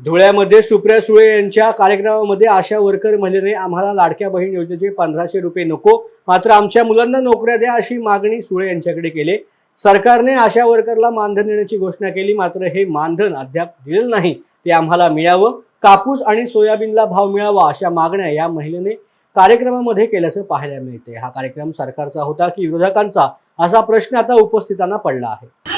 धुळ्यामध्ये सुप्रिया सुळे यांच्या कार्यक्रमामध्ये आशा वर्कर महिलेने आम्हाला लाडक्या बहीण योजनेचे 1500 रुपये नको, मात्र आमच्या मुलांना नोकऱ्या द्या अशी मागणी सुळे यांच्याकडे केली। सरकारने आशा वर्करला मानधन देण्याची घोषणा केली, मात्र हे मानधन अद्याप दिलेलं नाही। ते आम्हाला मिळावं, कापूस आणि सोयाबीनला भाव मिळावा अशा मागण्या या महिलेने कार्यक्रमामध्ये केल्याचं पाहायला मिळते। हा कार्यक्रम सरकारचा होता की विरोधकांचा, असा प्रश्न आता उपस्थितांना पडला आहे।